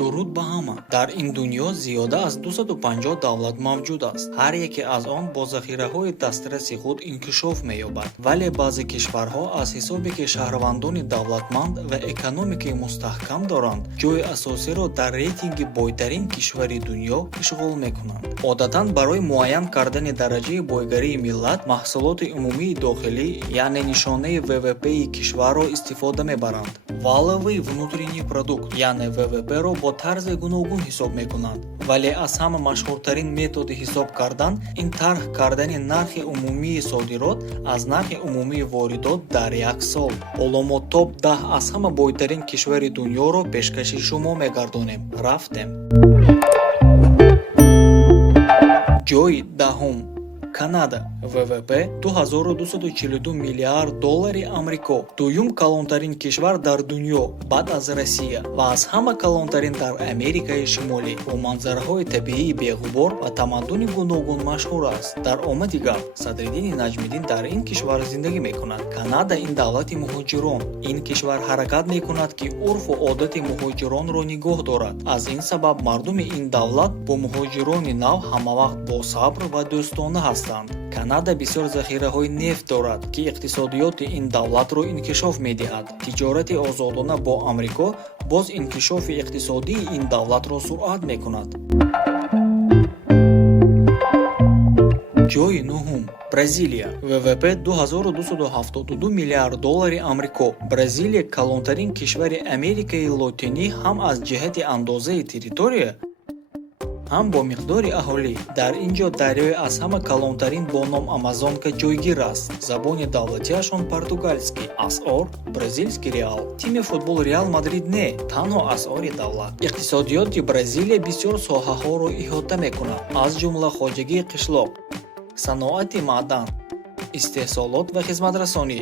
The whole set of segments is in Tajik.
дуруд ба ҳама. Дар ин дунё зиёда аз 250 давлат мавҷуд аст. Ҳар яке аз он бо захираҳои дастраси худ инкишоф меёбад. Вале баъзе кишварҳо аз ҳисобе ки шаҳрвандони давлатманд ва экономикаи мустаҳкам доранд, ҷойи асосиро дар рейтинги бойтарин кишвари дунё ишғол мекунанд. Одатан барои муайян кардани дараҷаи бойгарии миллат, маҳсулоти умумии дохилӣ, яъне нишонаи ВВП-и кишварро истифода мебаранд. Валовый внутренний продукт, яъне ВВП-ро бо тарзи гуногун ҳисоб мекунанд. Вале аз ҳама машҳуртарин методи ҳисоб кардан ин тарҳ кардани нархи умумии содирот аз нархи умумии воридот дар як сол. Ҳоло мо топ 10 аз ҳама бойтарин кишвари дунёро пешкаши шумо мегардонем. Рафтем. ҷойи даҳум. Канада. ВВП $2242 миллиард амрико. Дуюм калонтарин кишвар дар дунё баъд аз Россия ва аз ҳама калонтарин дар Америкаи Шимолӣ. Бо манзараҳои табиии беғубор ва тамаддуни гуногун машҳур аст. Дар омади гап, Садриддини Наҷмиддин дар ин кишвар зиндагӣ мекунад. Канада ин давлати муҳоҷирон. Ин кишвар ҳаракат мекунад ки урфу одати муҳоҷиронро нигоҳ дорад. Аз ин сабаб мардуми ин давлат бо муҳоҷирони нав ҳамавақт босабр ва дӯстона ҳастанд. Канада бисёр захираҳои нефт дорад, ки иқтисодиёти ин давлатро инкишоф медиҳад. Тиҷорати озодона бо Амрико боз инкишофи иқтисодии ин давлатро суръат мекунад. ҷойи нӯҳум. Бразилия. ВВП $2272 миллиард амрико. Бразилия калонтарин кишвари Америкаи Лотинӣ ҳам аз ҷиҳати андозаи территория, ҳам бо миқдори аҳолӣ. Дар ин ҷо дарёе аз ҳама калонтарин бо ном Амазонка ҷойгир аст. Забони давлатиашон португалскӣ, асъор бразилский реал. Тими футбол Реал Мадрид не, танҳо асъори давлат. Иқтисодиёти Бразилия бисёр соҳаҳоро иҳота мекунад, аз ҷумла хоҷагии қишлоқ, саноати маъдан, истеҳсолот ва хизматрасонӣ.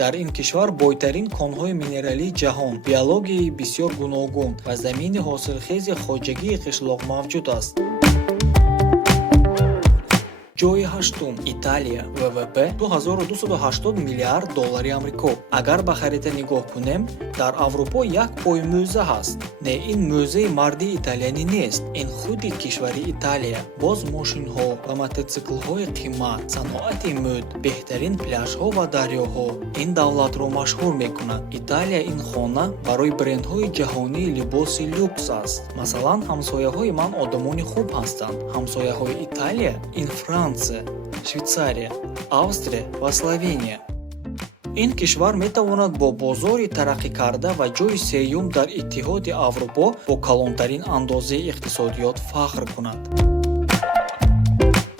Дар ин кишвар бойтарин конҳои минералии ҷаҳон, биологияи бисёр гуногун ва замини ҳосилхези хоҷагии қишлоқ мавҷуд аст. ҷойи ҳаштум. Италия. ВВП $2280 миллиард амрико. Агар ба харита нигоҳ кунем, дар Аврупо як пой мӯъза ҳаст. Не, ин мӯъзаи марди италиянӣ нест. Ин худи кишвари Италия. Боз мошинҳо ва мотоциклҳои қиммат, саноати мӯд, беҳтарин пляжҳо ва дарёҳо ин давлатро машҳур мекунад. Италия ин хона барои брендҳои ҷаҳонии либоси люкс аст. Масалан, ҳамсояҳои ман одамони хуб ҳастанд. Ҳамсояҳои Италия ин Франция, Швейтсария, Австрия ва Словения. Ин кишвар метавонад бо бозори тараққикарда ва ҷойи сеюм дар Иттиҳоди Аврупо бо калонтарин андозаи иқтисодиёт фахр кунад.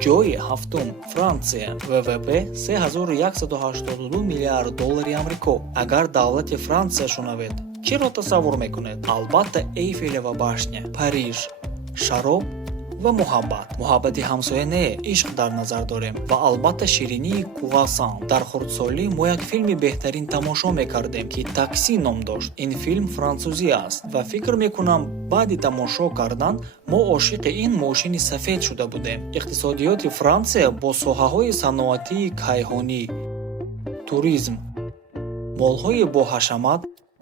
ҷойи ҳафтум. Франсия. ВВП $3182 миллиард амрико. Агар давлати Франсия шунавед, чиро тасаввур мекунед? Албатта Эйфелева башня, Париж, шароб ва муҳаббат. Муҳаббати ҳамсоя не, ишқ дар назар дорем ва албатта ширинии круасан. Дар хурдсолӣ мо як филми беҳтарин тамошо мекардем, ки такси ном дошт. Ин филм франсузӣ аст ва фикр мекунам баъди тамошо кардан мо ошиқи ин мошини сафед шуда будем. Иқтисодиёти Франсия бо соҳаҳои саноатии кайҳонӣ, туризм, молҳои боҳашамат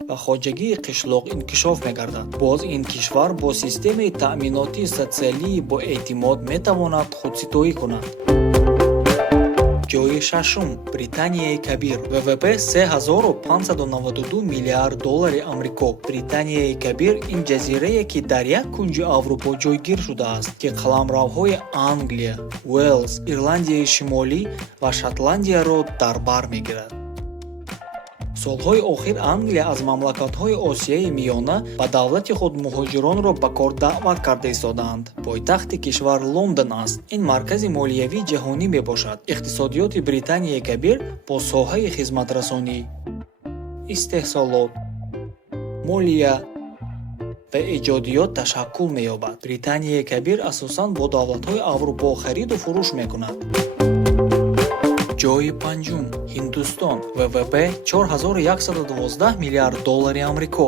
ва хоҷагии қишлоқ инкишоф мегардад. Боз ин кишвар бо системаи таъминотии социалии боэътимод метавонад худситоӣ кунад. ҷойи шашум. Британияи Кабир. ВВП $3592 миллиард амрико. Британияи Кабир ин ҷазирае, ки дар як кунҷи Аврупо ҷойгир шудааст, ки қаламравҳои Англия, Уэлс, Ирландияи Шимолӣ ва Шотландияро дар бар мегирад. Солҳои охир Англия аз мамлакатҳои Осияи Миёна ба давлати худ муҳоҷиронро ба кор даъват карда истодаанд. Пойтахти кишвар Лондон аст. Ин маркази молиявии ҷаҳонӣ мебошад. Иқтисодиёти Британияи Кабир бо соҳаи хизматрасонӣ, истеҳсолот, молия ва эҷодиёт ташаккул меёбад. Британияи Кабир асосан бо давлатҳои Аврупо хариду фурӯш мекунад. ҷойи панҷум. Ҳиндустон. ВВП $4112 миллиард амрико.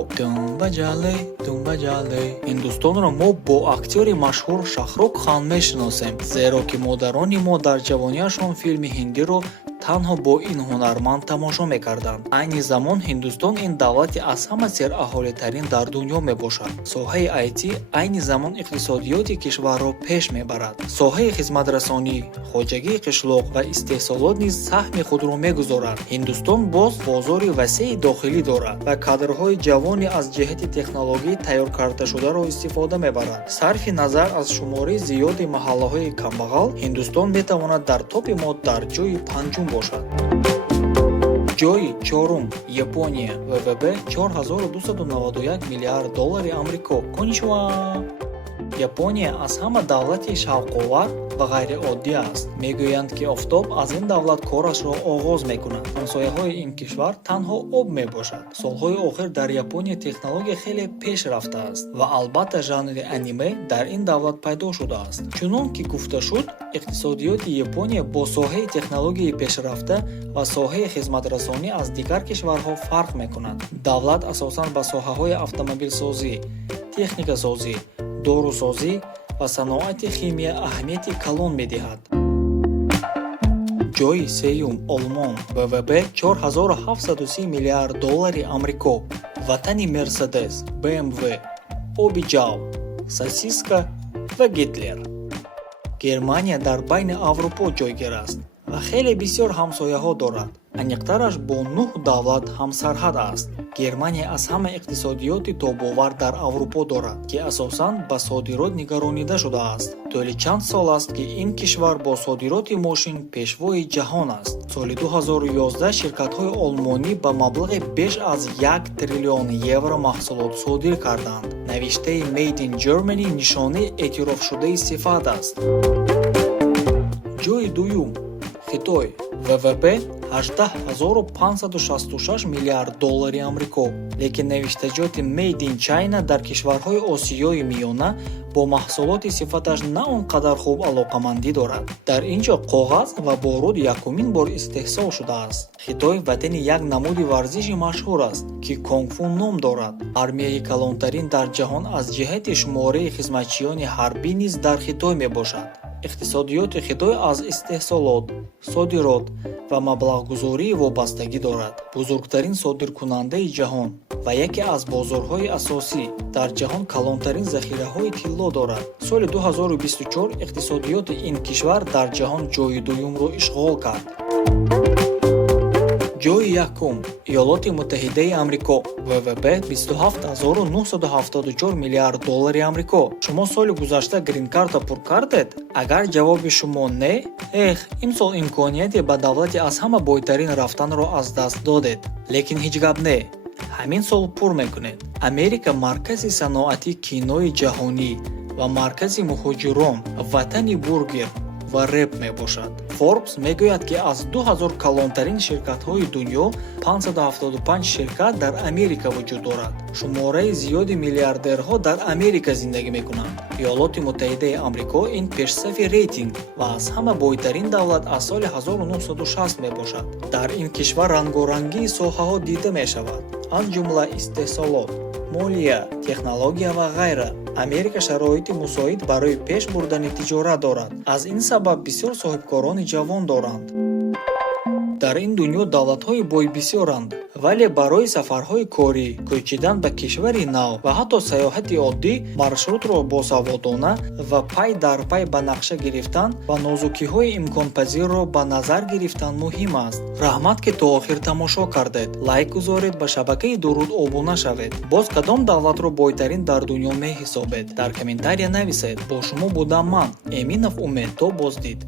Думбаҷале. Ҳиндустонро мо бо актёри машҳур Шахрух Хан мешиносем, зеро ки модарони мо дар ҷавониашон филми ҳиндиро танҳо бо ин ҳунарманд тамошо мекарданд. Айни замон Ҳиндустон ин давлати аз ҳама сераҳолитарин дар дунё мебошад. Соҳаи IT айни замон иқтисодиёти кишварро пеш мебарад. Соҳаи хизматрасонӣ, хоҷагии қишлоқ ва истеҳсолот низ саҳми худро мегузорад. Ҳиндустон боз бозори васеъи дохилӣ дорад ва кадрҳои ҷавони аз ҷиҳати технологии тайёркардашударо истифода мебарад. Сарфи назар аз шумораи зиёди маҳаллаҳои камбағал, Ҳиндустон метавонад дар топи мод дар ҷойи панҷум бошад. ҷойи чорум Япония. ВВП 4291 миллиард доллари амрико. Коничва! Япония аз ҳама давлати шавқовар ва ғайриоддӣ аст. Мегӯянд, ки офтоб аз ин давлат корашро оғоз мекунад. ҳамсояҳои ин кишвар танҳо об мебошад. Солҳои охир дар Япония технология хеле пеш рафтааст ва албатта жанри аниме дар ин давлат пайдо шудааст. Чунон ки гуфта шуд, иқтисодиёти Япония бо соҳаи технологияи пешрафта ва соҳаи хизматрасонӣ аз дигар кишварҳо фарқ мекунад. Давлат асосан ба соҳаҳои автомобилсозӣ, техникасозӣ, дорусозӣ ва саноати химия аҳамияти калон медиҳад. ҷойи сеюм Олмон. ВВП 4730 миллиард доллари амрико. Ватани Мерседес, BMW, Обиҷав, Сосиска ва Гитлер. Германия дар байни Аврупо ҷойгир аст ва хеле бисёр ҳамсояҳо дорад. Аниқтараш бо 9 давлат ҳамсарҳад аст. Германия аз ҳама иқтисодиёти тобовар дар Аврупо дорад, ки асосан ба содирот нигаронида шудааст. Тӯли чанд сол аст, ки ин кишвар бо содироти мошин пешвои ҷаҳон аст. Соли 2011 ширкатҳои олмонӣ ба маблағи беш аз 1 триллион евро маҳсулот содир карданд. Навиштаи Made in Germany нишонаи эътирофшудаи сифат аст. ҷойи дуюм Хитой. ВВП 18566 миллиард доллари амрико. Лекин навиштаҷоти Made in China дар кишварҳои Осиёи миёна бо маҳсулоти сифаташ на он қадар хуб алоқамандӣ дорад. Дар ин ҷо коғаз ва боруд якумин бор истеҳсол шудааст. Хитой ватани як намуди варзиши машҳур аст, ки конгфу ном дорад. Армияи калонтарин дар ҷаҳон аз ҷиҳати шумораи хизматчиёни ҳарбӣ низ дар Хитой мебошад. Иқтисодиёти Хитой аз истеҳсолот, содирот ва маблағгузории вобастагӣ дорад. Бузургтарин содиркунандаи ҷаҳон ва яке аз бозорҳои асосӣ дар ҷаҳон калонтарин захираҳои тилло дорад. Соли 2024 иқтисодиёти ин кишвар дар ҷаҳон ҷойи дуюмро ишғол кард. ҷойи якум Иёлоти Муттаҳидаи Амрико. ВВП 27974 миллиард доллари амрико. Шумо соли гузашта грин-карта пур кардед? Агар ҷавоби шумо не, имсол имконияте ба давлати аз ҳама бойтарин рафтанро аз даст додед. Лекин ҳеҷ гап не. Ҳамин сол пур мекунед. Америка маркази саноати кинои ҷаҳонӣ ва маркази муҳоҷирон, ватани бургер ва рэп мебошад. Forbes мегӯяд, ки аз 2000 калонтарин ширкатҳои дунё 575 ширкат дар Америка вуҷуд дорад. Шумораи зиёди миллиардерҳо дар Америка зиндагӣ мекунанд. Иёлоти Муттаҳидаи Амрико ин пешсафи рейтинг ва аз ҳама бойтарин давлат аз соли 1960 мебошад. Дар ин кишвар рангорангии соҳаҳо дида мешавад, аз ҷумла истеҳсолот, молия, технология ва ғайра. Америка шароити мусоид барои пеш бурдани тиҷорат дорад. Аз ин сабаб бисёр соҳибкорони ҷавон доранд. Дар ин дунё давлатҳои бой бисёранд, вале барои сафарҳои корӣ, кӯчидан ба кишвари нав ва ҳатто саёҳати оддӣ маршрутро босаводона ва пай дар пай ба нақша гирифтан ва нозукиҳои имконпазирро ба назар гирифтан муҳим аст. Раҳмат, ки то охир тамошо кардед. Лайк гузоред, ба шабакаи Дуруд обуна шавед. Боз кадом давлатро бойтарин дар дунё меҳисобед? Дар комментария нависед. Бо шумо будам ман, Эминов Умед. То боздид.